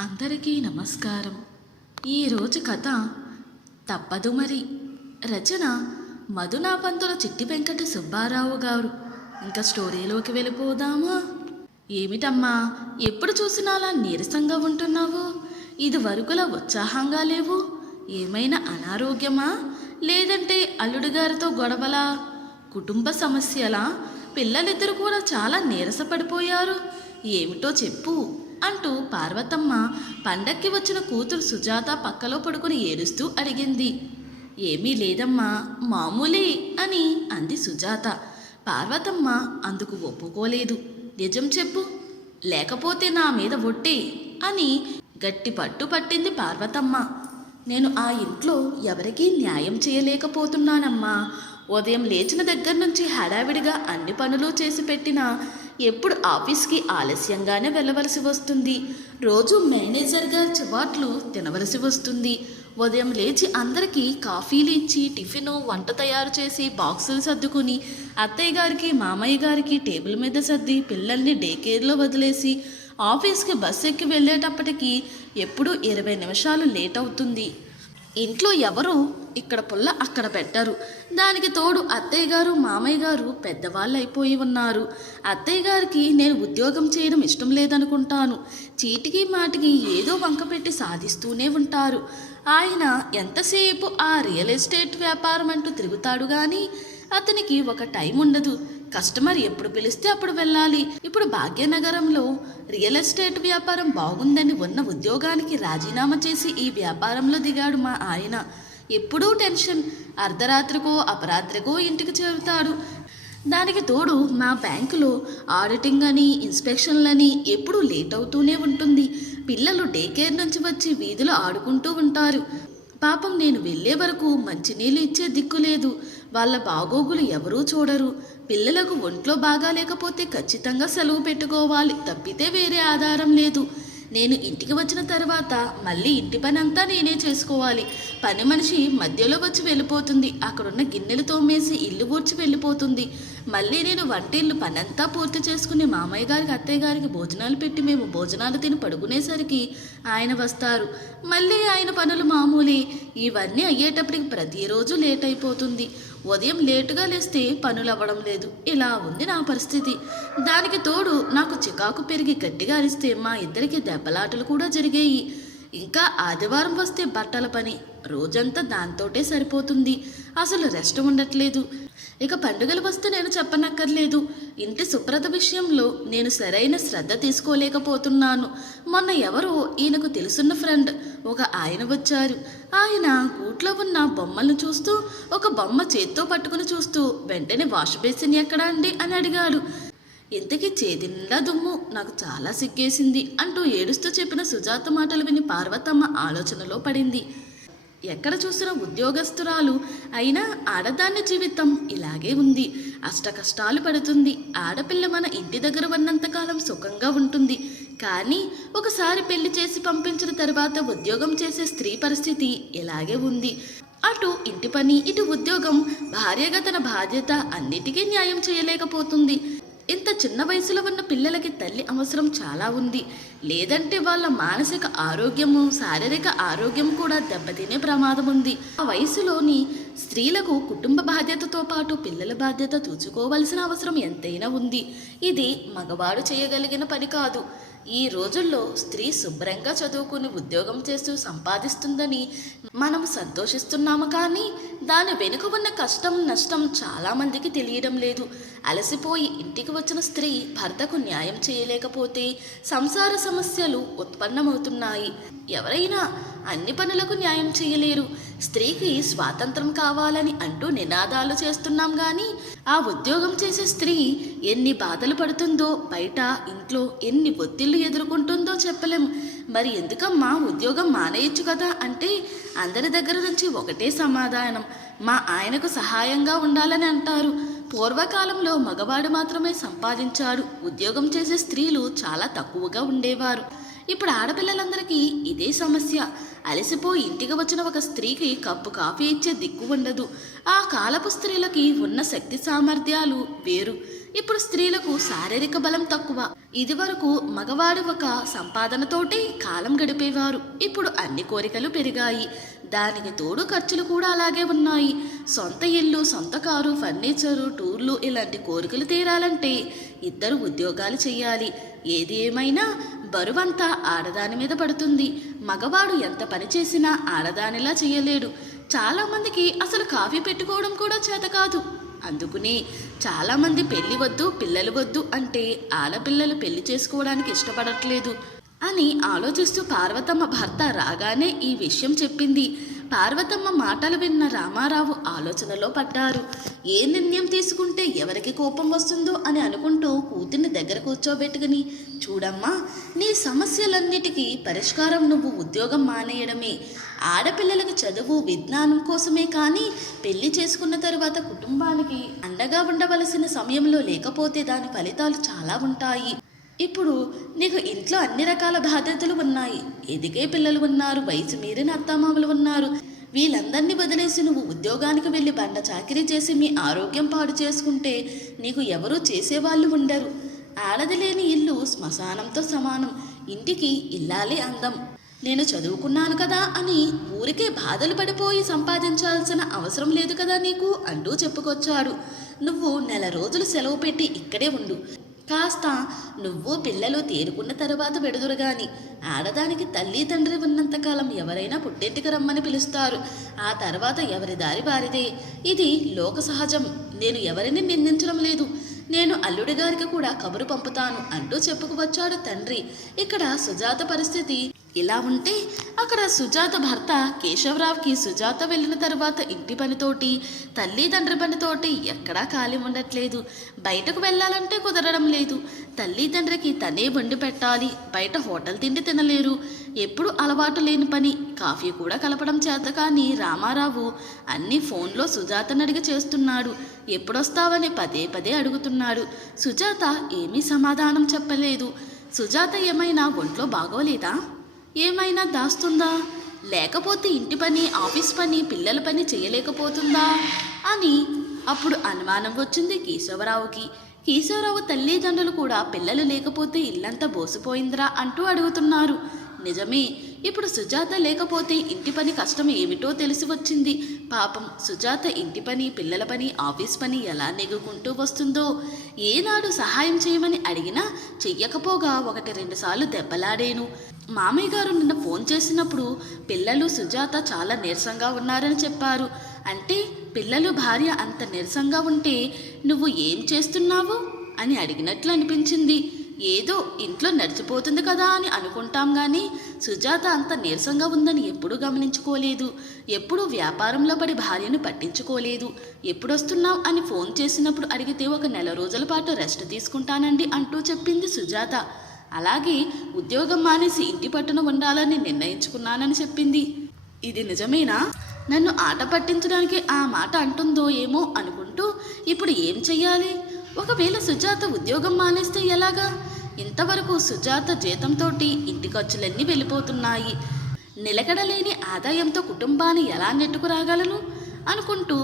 అందరికీ నమస్కారం. ఈరోజు కథ తప్పదు మరి. రచన మధునాపంతుల చిట్టి వెంకట సుబ్బారావు గారు. ఇంకా స్టోరీలోకి వెళ్ళిపోదామా? ఏమిటమ్మా ఎప్పుడు చూసినా అలా నీరసంగా ఉంటున్నావు? ఇది వరకులా ఉత్సాహంగా లేవు. ఏమైనా అనారోగ్యమా, లేదంటే అల్లుడు గారితో గొడవలా, కుటుంబ సమస్యలా? పిల్లలిద్దరూ కూడా చాలా నీరసపడిపోయారు. ఏమిటో చెప్పు అంటూ పార్వతమ్మ పండక్కి వచ్చిన కూతురు సుజాత పక్కలో పడుకుని ఏడుస్తూ అడిగింది. ఏమీ లేదమ్మా, మామూలే అని అంది సుజాత. పార్వతమ్మ అందుకు ఒప్పుకోలేదు. నిజం చెప్పు, లేకపోతే నా మీద ఒట్టే అని గట్టి పట్టు పట్టింది పార్వతమ్మ. నేను ఆ ఇంట్లో ఎవరికీ న్యాయం చేయలేకపోతున్నానమ్మా. ఉదయం లేచిన దగ్గర నుంచి హడావిడిగా అన్ని పనులు చేసి పెట్టినా ఎప్పుడు ఆఫీస్కి ఆలస్యంగానే వెళ్ళవలసి వస్తుంది. రోజు మేనేజర్ గారి చివాట్లు తినవలసి వస్తుంది. ఉదయం లేచి అందరికీ కాఫీలు ఇచ్చి టిఫిను వంట తయారు చేసి బాక్సులు సర్దుకుని అత్తయ్య గారికి మామయ్య గారికి టేబుల్ మీద సర్ది పిల్లల్ని డే కేర్లో వదిలేసి ఆఫీస్కి బస్సు ఎక్కి వెళ్ళేటప్పటికి ఎప్పుడూ 20 నిమిషాలు లేట్ అవుతుంది. ఇంట్లో ఎవరు ఇక్కడ పుల్ల అక్కడ పెట్టరు. దానికి తోడు అత్తయ్య గారు మామయ్య గారు పెద్దవాళ్ళు అయిపోయి ఉన్నారు. అత్తయ్య గారికి నేను ఉద్యోగం చేయడం ఇష్టం లేదనుకుంటాను. చీటికి మాటికి ఏదో వంక పెట్టి సాధిస్తూనే ఉంటారు. ఆయన ఎంతసేపు ఆ రియల్ ఎస్టేట్ వ్యాపారం అంటూ తిరుగుతాడు కానీ అతనికి ఒక టైం ఉండదు. కస్టమర్ ఎప్పుడు పిలిస్తే అప్పుడు వెళ్ళాలి. ఇప్పుడు భాగ్యనగరంలో రియల్ ఎస్టేట్ వ్యాపారం బాగుందని ఉన్న ఉద్యోగానికి రాజీనామా చేసి ఈ వ్యాపారంలో దిగాడు మా ఆయన. ఎప్పుడూ టెన్షన్. అర్ధరాత్రికో అపరాత్రికో ఇంటికి చేరుతాడు. దానికి తోడు మా బ్యాంకులో ఆడిటింగ్ అని ఇన్స్పెక్షన్లని ఎప్పుడూ లేట్ అవుతూనే ఉంటుంది. పిల్లలు డే కేర్ నుంచి వచ్చి వీధిలో ఆడుకుంటూ ఉంటారు. పాపం నేను వెళ్ళే వరకు మంచినీళ్ళు ఇచ్చే దిక్కు లేదు. వాళ్ళ బాగోగులు ఎవరూ చూడరు. పిల్లలకు ఒంట్లో బాగా లేకపోతే ఖచ్చితంగా సెలవు పెట్టుకోవాలి, తప్పితే వేరే ఆధారం లేదు. నేను ఇంటికి వచ్చిన తర్వాత మళ్ళీ ఇంటి పని అంతా నేనే చేసుకోవాలి. పని మనిషి మధ్యలో వచ్చి వెళ్ళిపోతుంది. అక్కడున్న గిన్నెలు తోమేసి ఇల్లు ఊడ్చి వెళ్ళిపోతుంది. మళ్ళీ నేను వంటిల్లు పనంతా పూర్తి చేసుకుని మామయ్య గారికి అత్తయ్య గారికి భోజనాలు పెట్టి మేము భోజనాలు తిని పడుకునేసరికి ఆయన వస్తారు. మళ్ళీ ఆయన పనులు మామూలే. ఇవన్నీ అయ్యేటప్పటికి ప్రతిరోజు లేట్ అయిపోతుంది. ఉదయం లేటుగా లేస్తే పనులు అవ్వడం లేదు. ఇలా ఉంది నా పరిస్థితి. దానికి తోడు నాకు చికాకు పెరిగి గట్టిగా అరిస్తే మా ఇద్దరికి దెబ్బలాటలు కూడా జరిగాయి. ఇంకా ఆదివారం వస్తే బట్టల పని. రోజంతా దాంతోటే సరిపోతుంది. అసలు రెస్ట్ ఉండట్లేదు. ఇక పండుగలు వస్తే నేను చెప్పనక్కర్లేదు. ఇంటి శుభ్రత విషయంలో నేను సరైన శ్రద్ధ తీసుకోలేకపోతున్నాను. మొన్న ఎవరో ఈయనకు తెలుసున్న ఫ్రెండ్ ఒక ఆయన వచ్చారు. ఆయన గూట్లో ఉన్న బొమ్మలను చూస్తూ ఒక బొమ్మ చేత్తో పట్టుకుని చూస్తూ వెంటనే వాష్ బేసిన్ ఎక్కడా అండి అని అడిగాడు. ఇంతకీ చేదిండా దుమ్ము, నాకు చాలా సిగ్గేసింది అంటూ ఏడుస్తూ చెప్పిన సుజాత మాటలు విని పార్వతమ్మ ఆలోచనలో పడింది. ఎక్కడ చూసినా ఉద్యోగస్తురాలు అయినా ఆడదాని జీవితం ఇలాగే ఉంది. అష్ట కష్టాలు పడుతుంది. ఆడపిల్ల మన ఇంటి దగ్గర ఉన్నంతకాలం సుఖంగా ఉంటుంది. కానీ ఒకసారి పెళ్లి చేసి పంపించిన తర్వాత ఉద్యోగం చేసే స్త్రీ పరిస్థితి ఇలాగే ఉంది. అటు ఇంటి పని, ఇటు ఉద్యోగం. భార్యగా తన బాధ్యత అన్నిటికీ న్యాయం చేయలేకపోతుంది. ఇంత చిన్న వయసులో ఉన్న పిల్లలకి తల్లి అవసరం చాలా ఉంది. లేదంటే వాళ్ళ మానసిక ఆరోగ్యము శారీరక ఆరోగ్యం కూడా దెబ్బతినే ప్రమాదం ఉంది. ఆ వయసులోని స్త్రీలకు కుటుంబ బాధ్యతతో పాటు పిల్లల బాధ్యత చూసుకోవాల్సిన అవసరం ఎంతైనా ఉంది. ఇది మగవాడు చేయగలిగిన పని కాదు. ఈ రోజుల్లో స్త్రీ శుభ్రంగా చదువుకుని ఉద్యోగం చేస్తూ సంపాదిస్తుందని మనం సంతోషిస్తున్నాము. కానీ దాని వెనుక ఉన్న కష్టం నష్టం చాలామందికి తెలియడం లేదు. అలసిపోయి ఇంటికి వచ్చిన స్త్రీ భర్తకు న్యాయం చేయలేకపోతే సంసార సమస్యలు ఉత్పన్నమవుతున్నాయి. ఎవరైనా అన్ని పనులకు న్యాయం చేయలేరు. స్త్రీకి స్వాతంత్రం కావాలని అంటూ నినాదాలు చేస్తున్నాం కానీ ఆ ఉద్యోగం చేసే స్త్రీ ఎన్ని బాధలు పడుతుందో, బయట ఇంట్లో ఎన్ని ఒత్తిళ్లు ఎదుర్కొంటుందో చెప్పలేం. మరి ఎందుకమ్మా ఉద్యోగం మానేయచ్చు కదా అంటే అందరి దగ్గర నుంచి ఒకటే సమాధానం, మా ఆయనకు సహాయంగా ఉండాలని అంటారు. పూర్వకాలంలో మగవాడు మాత్రమే సంపాదించాడు. ఉద్యోగం చేసే స్త్రీలు చాలా తక్కువగా ఉండేవారు. ఇప్పుడు ఆడపిల్లలందరికీ ఇదే సమస్య. అలసిపోయి ఇంటికి వచ్చిన ఒక స్త్రీకి కప్పు కాఫీ ఇచ్చే దిక్కు ఉండదు. ఆ కాలపు స్త్రీలకి ఉన్న శక్తి సామర్థ్యాలు వేరు. ఇప్పుడు స్త్రీలకు శారీరక బలం తక్కువ. ఇదివరకు మగవాడు ఒక సంపాదనతోటి కాలం గడిపేవారు. ఇప్పుడు అన్ని కోరికలు పెరిగాయి. దానికి తోడు ఖర్చులు కూడా అలాగే ఉన్నాయి. సొంత ఇల్లు, సొంత కారు, ఫర్నిచరు, టూర్లు ఇలాంటి కోరికలు తీరాలంటే ఇద్దరు ఉద్యోగాలు చేయాలి. ఏది ఏమైనా బరువంతా ఆడదాని మీద పడుతుంది. మగవాడు ఎంత పని చేసినా ఆడదానిలా చేయలేడు. చాలామందికి అసలు కాఫీ పెట్టుకోవడం కూడా చేత కాదు. అందుకుని చాలామంది పెళ్లి వద్దు, పిల్లలు వద్దు అంటే ఆడపిల్లలు పెళ్లి చేసుకోవడానికి ఇష్టపడట్లేదు అని ఆలోచిస్తూ పార్వతమ్మ భర్త రాగానే ఈ విషయం చెప్పింది. పార్వతమ్మ మాటలు విన్న రామారావు ఆలోచనలో పడ్డారు. ఏ నిర్ణయం తీసుకుంటే ఎవరికి కోపం వస్తుందో అని అనుకుంటూ కూతుర్ని దగ్గర కూర్చోబెట్టుకుని, చూడమ్మా, నీ సమస్యలన్నిటికీ పరిష్కారం నువ్వు ఉద్యోగం మానేయడమే. ఆడపిల్లలకు చదువు విజ్ఞానం కోసమే కానీ పెళ్లి చేసుకున్న తరువాత కుటుంబానికి అండగా ఉండవలసిన సమయంలో లేకపోతే దాని ఫలితాలు చాలా ఉంటాయి. ఇప్పుడు నీకు ఇంట్లో అన్ని రకాల బాధ్యతలు ఉన్నాయి. ఎదిగే పిల్లలు ఉన్నారు, వయసు మీరిన అత్తామామలు ఉన్నారు. వీళ్ళందరినీ వదిలేసి నువ్వు ఉద్యోగానికి వెళ్ళి బండ చాకిరీ చేసి మీ ఆరోగ్యం పాడు చేసుకుంటే నీకు ఎవరూ చేసేవాళ్ళు ఉండరు. ఆడది లేని ఇల్లు శ్మశానంతో సమానం. ఇంటికి ఇల్లాలే అందం. నేను చదువుకున్నాను కదా అని ఊరికే బాధలు పడిపోయి సంపాదించాల్సిన అవసరం లేదు కదా నీకు అంటూ చెప్పుకొచ్చాడు. నువ్వు నెల రోజులు సెలవు పెట్టి ఇక్కడే ఉండు. కాస్త నువ్వు పిల్లలు తేరుకున్న తరువాత వెడుదురు గాని. ఆడదానికి తల్లి తండ్రి ఉన్నంతకాలం ఎవరైనా పుట్టింటికి రమ్మని పిలుస్తారు. ఆ తర్వాత ఎవరి దారి వారిదే. ఇది లోక సహజం. నేను ఎవరిని నిందించడం లేదు. నేను అల్లుడి గారికి కూడా కబురు పంపుతాను అంటూ చెప్పుకువచ్చాడు తండ్రి. ఇక్కడ సుజాత పరిస్థితి ఇలా ఉంటే అక్కడ సుజాత భర్త కేశవరావుకి సుజాత వెళ్ళిన తర్వాత ఇంటి పనితోటి తల్లిదండ్రి పనితోటి ఎక్కడా ఖాళీ ఉండట్లేదు. బయటకు వెళ్ళాలంటే కుదరడం లేదు. తల్లిదండ్రికి తనే వండి పెట్టాలి. బయట హోటల్ తిండి తినలేరు. ఎప్పుడు అలవాటు లేని పని. కాఫీ కూడా కలపడం చేత కానీ రామారావు అన్ని ఫోన్లో సుజాతను అడిగి చేస్తున్నాడు. ఎప్పుడొస్తావని పదే పదే అడుగుతున్నాడు. సుజాత ఏమీ సమాధానం చెప్పలేదు. సుజాత ఏమైనా ఒంట్లో బాగోలేదా? ఏమైనా దాస్తుందా? లేకపోతే ఇంటి పని, ఆఫీస్ పని, పిల్లల పని చేయలేకపోతుందా అని అప్పుడు అనుమానం వచ్చింది కేశవరావుకి. కేశవరావు తల్లిదండ్రులు కూడా పిల్లలు లేకపోతే ఇల్లంతా బోసిపోయిందిరా అంటూ అడుగుతున్నారు. నిజమే. ఇప్పుడు సుజాత లేకపోతే ఇంటి పని కష్టం ఏమిటో తెలిసి వచ్చింది. పాపం సుజాత ఇంటి పని, పిల్లల పని, ఆఫీస్ పని ఎలా నెగ్గుకుంటూ వస్తుందో. ఏనాడు సహాయం చేయమని అడిగినా చెయ్యకపోగా 1-2 సార్లు దెబ్బలాడేను. మామయ్య గారు నిన్న ఫోన్ చేసినప్పుడు పిల్లలు సుజాత చాలా నీరసంగా ఉన్నారని చెప్పారు. అంటే పిల్లలు భార్య అంత నీరసంగా ఉంటే నువ్వు ఏం చేస్తున్నావు అని అడిగినట్లు అనిపించింది. ఏదో ఇంట్లో నడిచిపోతుంది కదా అని అనుకుంటాం కానీ సుజాత అంత నీరసంగా ఉందని ఎప్పుడూ గమనించుకోలేదు. ఎప్పుడూ వ్యాపారంలో పడి భార్యను పట్టించుకోలేదు. ఎప్పుడొస్తున్నావు అని ఫోన్ చేసినప్పుడు అడిగితే 1 నెల రోజుల పాటు రెస్ట్ తీసుకుంటానండి అంటూ చెప్పింది సుజాత. అలాగే ఉద్యోగం మానేసి ఇంటి పట్టున ఉండాలని నిర్ణయించుకున్నానని చెప్పింది. ఇది నిజమేనా? నన్ను ఆట పట్టించడానికి ఆ మాట అంటుందో ఏమో అనుకుంటూ ఇప్పుడు ఏం చెయ్యాలి? ఒకవేళ సుజాత ఉద్యోగం మానేస్తే ఎలాగా? ఇంతవరకు సుజాత జీతంతోటి ఇంటి ఖర్చులన్నీ వెళ్ళిపోతున్నాయి. నిలకడలేని ఆదాయంతో కుటుంబాన్ని ఎలా నెట్టుకురాగలను అనుకుంటూ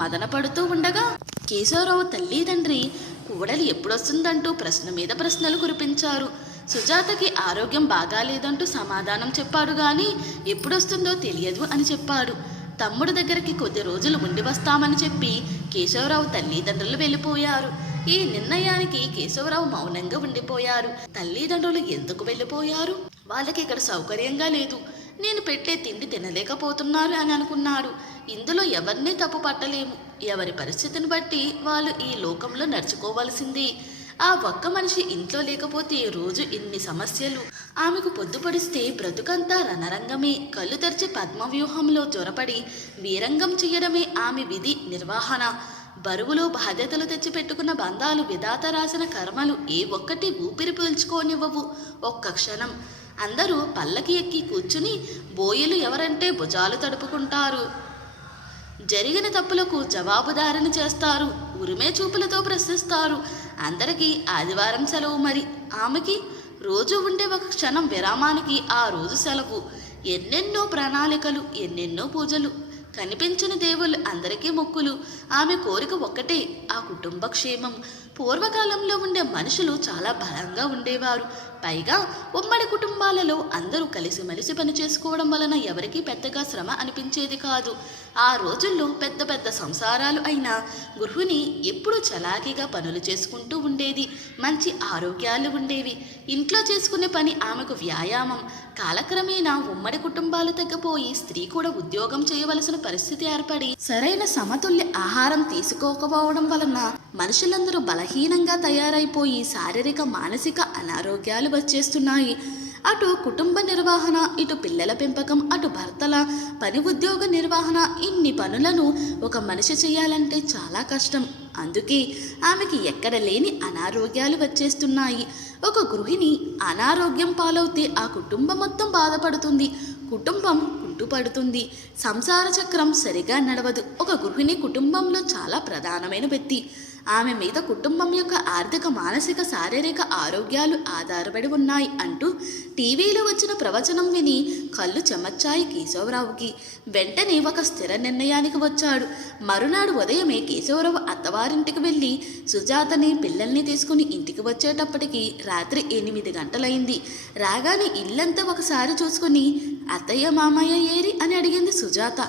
మదన పడుతూ ఉండగా కేశవరావు తల్లిదండ్రి కూడలి ఎప్పుడొస్తుందంటూ ప్రశ్న మీద ప్రశ్నలు కురిపించారు. సుజాతకి ఆరోగ్యం బాగాలేదంటూ సమాధానం చెప్పాడు గాని ఎప్పుడొస్తుందో తెలియదు అని చెప్పాడు. తమ్ముడు దగ్గరికి కొద్ది రోజులు ఉండి వస్తామని చెప్పి కేశవరావు తల్లిదండ్రులు వెళ్ళిపోయారు. ఈ నిర్ణయానికి కేశవరావు మౌనంగా ఉండిపోయారు. తల్లిదండ్రులు ఎందుకు వెళ్ళిపోయారు? వాళ్ళకి ఇక్కడ సౌకర్యంగా లేదు, నేను పెట్టే తిండి తినలేకపోతున్నారు అని అనుకున్నాడు. ఇందులో ఎవరినీ తప్పు పట్టలేము. ఎవరి పరిస్థితిని బట్టి వాళ్ళు ఈ లోకంలో నడుచుకోవాల్సింది. ఆ ఒక్క మనిషి ఇంట్లో లేకపోతే రోజు ఇన్ని సమస్యలు. ఆమెకు పొద్దుపడిస్తే బ్రతుకంతా రణరంగమే. కళ్ళు తెరిచి పద్మవ్యూహంలో జొరపడి వీరంగం చెయ్యడమే ఆమె విధి నిర్వహణ. బరువులు బాధ్యతలు తెచ్చిపెట్టుకున్న బంధాలు, విధాత రాసిన కర్మలు ఏ ఒక్కటి ఊపిరి పీల్చుకోనివ్వవు. ఒక్క క్షణం అందరూ పల్లకి ఎక్కి కూర్చుని బోయలు ఎవరంటే భుజాలు తడుపుకుంటారు. జరిగిన తప్పులకు జవాబుదారిని చేస్తారు. ఉరిమే చూపులతో ప్రశ్నిస్తారు. అందరికీ ఆదివారం సెలవు. మరి ఆమెకి రోజు ఉండే ఒక క్షణం విరామానికి ఆ రోజు సెలవు. ఎన్నెన్నో ప్రణాళికలు, ఎన్నెన్నో పూజలు, కనిపించని దేవుళ్ళు అందరికీ మొక్కులు. ఆమె కోరిక ఒక్కటే, ఆ కుటుంబ క్షేమం. పూర్వకాలంలో ఉండే మనుషులు చాలా బలంగా ఉండేవారు. పైగా ఉమ్మడి కుటుంబాలలో అందరూ కలిసిమెలిసి పని చేసుకోవడం వలన ఎవరికీ పెద్దగా శ్రమ అనిపించేది కాదు. ఆ రోజుల్లో పెద్ద పెద్ద సంసారాలు అయినా గృహిణి ఎప్పుడూ చలాకీగా పనులు చేసుకుంటూ ఉండేది. మంచి ఆరోగ్యాలు ఉండేవి. ఇంట్లో చేసుకునే పని ఆమెకు వ్యాయామం. కాలక్రమేణా ఉమ్మడి కుటుంబాలు తగ్గిపోయి స్త్రీ కూడా ఉద్యోగం చేయవలసిన పరిస్థితి ఏర్పడి సరైన సమతుల్య ఆహారం తీసుకోకపోవడం వలన మనుషులందరూ బలహీనంగా తయారైపోయి శారీరక మానసిక అనారోగ్యాలు వచ్చేస్తున్నాయి. అటు కుటుంబ నిర్వహణ, ఇటు పిల్లల పెంపకం, అటు భర్తల పని ఉద్యోగ నిర్వహణ, ఇన్ని పనులను ఒక మనిషి చేయాలంటే చాలా కష్టం. అందుకే ఆమెకి ఎక్కడ లేని అనారోగ్యాలు వచ్చేస్తున్నాయి. ఒక గృహిణి అనారోగ్యం పాలవుతే ఆ కుటుంబం మొత్తం బాధపడుతుంది. కుటుంబం కుంటుపడుతుంది. సంసార చక్రం సరిగా నడవదు. ఒక గృహిణి కుటుంబంలో చాలా ప్రధానమైన వ్యక్తి. ఆమె మీద కుటుంబం యొక్క ఆర్థిక, మానసిక, శారీరక ఆరోగ్యాలు ఆధారపడి ఉన్నాయి అంటూ టీవీలో వచ్చిన ప్రవచనం విని కళ్ళు చెమర్చాయి కేశవరావుకి. వెంటనే ఒక స్థిర నిర్ణయానికి వచ్చాడు. మరునాడు ఉదయమే కేశవరావు అత్తవారింటికి వెళ్ళి సుజాతని, పిల్లల్ని తీసుకుని ఇంటికి వచ్చేటప్పటికి రాత్రి 8 గంటలైంది. రాగానే ఇల్లంతా ఒకసారి చూసుకుని అత్తయ్య, మామయ్య ఏరి అని అడిగింది సుజాత.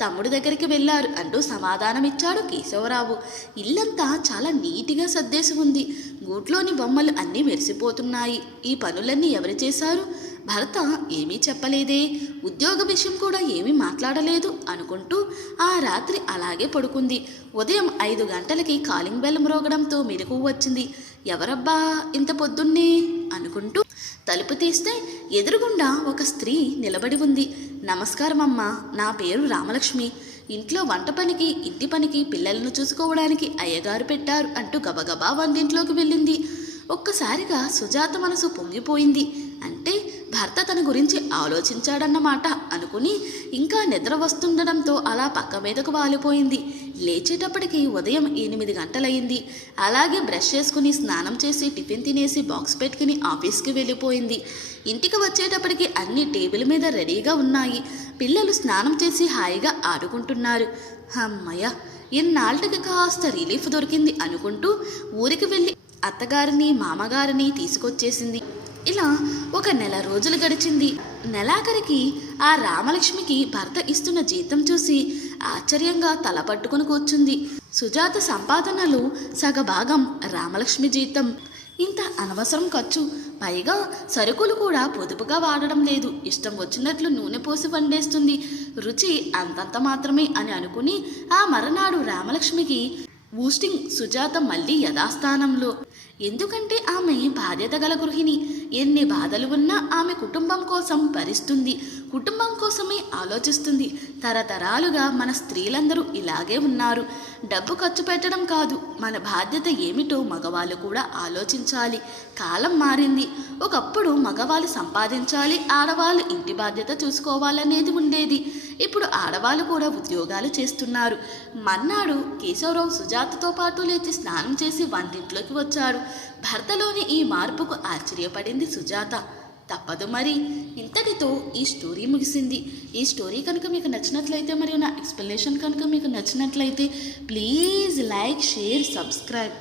తమ్ముడి దగ్గరికి వెళ్ళారు అంటూ సమాధానమిచ్చాడు కేశవరావు. ఇల్లంతా చాలా నీటిగా సర్దేసి ఉంది. గూట్లోని బొమ్మలు అన్నీ మెరిసిపోతున్నాయి. ఈ పనులన్నీ ఎవరు చేశారు? భర్త ఏమీ చెప్పలేదే, ఉద్యోగ విషయం కూడా ఏమీ మాట్లాడలేదు అనుకుంటూ ఆ రాత్రి అలాగే పడుకుంది. ఉదయం 5 గంటలకి కాలింగ్ బెల్ మ్రోగడంతో మెలకు వచ్చింది. ఎవరబ్బా ఇంత పొద్దున్నే అనుకుంటూ తలుపు తీస్తే ఎదురుగుండా ఒక స్త్రీ నిలబడి ఉంది. నమస్కారం అమ్మా, నా పేరు రామలక్ష్మి. ఇంట్లో వంట పనికి, ఇంటి పనికి, పిల్లలను చూసుకోవడానికి అయ్యగారు పెట్టారు అంటూ గబగబా వంటింట్లోకి వెళ్ళింది. ఒక్కసారిగా సుజాత మనసు పొంగిపోయింది. అంటే భర్త తన గురించి ఆలోచించాడన్నమాట అనుకుని ఇంకా నిద్ర వస్తుండడంతో అలా పక్క మీదకు వాలిపోయింది. లేచేటప్పటికి ఉదయం 8 గంటలయ్యింది. అలాగే బ్రష్ చేసుకుని స్నానం చేసి టిఫిన్ తినేసి బాక్స్ పెట్టుకుని ఆఫీస్కి వెళ్ళిపోయింది. ఇంటికి వచ్చేటప్పటికి అన్ని టేబుల్ మీద రెడీగా ఉన్నాయి. పిల్లలు స్నానం చేసి హాయిగా ఆడుకుంటున్నారు. అమ్మయ్య, ఇన్నాళ్ళకి కాస్త రిలీఫ్ దొరికింది అనుకుంటూ ఊరికి వెళ్ళి అత్తగారిని, మామగారిని తీసుకొచ్చేసింది. ఇలా ఒక నెల రోజులు గడిచింది. నెలాఖరికి ఆ రామలక్ష్మికి భర్త ఇస్తున్న జీతం చూసి ఆశ్చర్యంగా తల పట్టుకుని కూర్చుంది. సుజాత సంపాదనలు సగభాగం రామలక్ష్మి జీతం. ఇంత అనవసరం ఖర్చు, పైగా సరుకులు కూడా పొదుపుగా వాడడం లేదు. ఇష్టం వచ్చినట్లు నూనె పోసి వండేస్తుంది. రుచి అంతంత మాత్రమే అని అనుకుని ఆ మరనాడు రామలక్ష్మికి బూస్టింగ్. సుజాత మళ్ళీ యథాస్థానంలో. ఎందుకంటే ఆమె బాధ్యత గల గృహిణి. ఎన్ని బాధలు ఉన్నా ఆమె కుటుంబం కోసం భరిస్తుంది. కుటుంబం కోసమే ఆలోచిస్తుంది. తరతరాలుగా మన స్త్రీలందరూ ఇలాగే ఉన్నారు. డబ్బు ఖర్చు పెట్టడం కాదు, మన బాధ్యత ఏమిటో మగవాళ్ళు కూడా ఆలోచించాలి. కాలం మారింది. ఒకప్పుడు మగవాళ్ళు సంపాదించాలి, ఆడవాళ్ళు ఇంటి బాధ్యత చూసుకోవాలనేది ఉండేది. ఇప్పుడు ఆడవాళ్ళు కూడా ఉద్యోగాలు చేస్తున్నారు. మన్నాడు కేశవరావు సుజాతతో పాటు లేచి స్నానం చేసి వంటింట్లోకి వచ్చాడు. భర్తలోని ఈ మార్పుకు ఆశ్చర్యపడింది సుజాత. తప్పదు మరి. ఇంతటితో ఈ స్టోరీ ముగిసింది. ఈ స్టోరీ కనుక మీకు నచ్చినట్లయితే మరియు నా ఎక్స్ప్లెనేషన్ కనుక మీకు నచ్చినట్లయితే ప్లీజ్ లైక్, షేర్, సబ్స్క్రైబ్.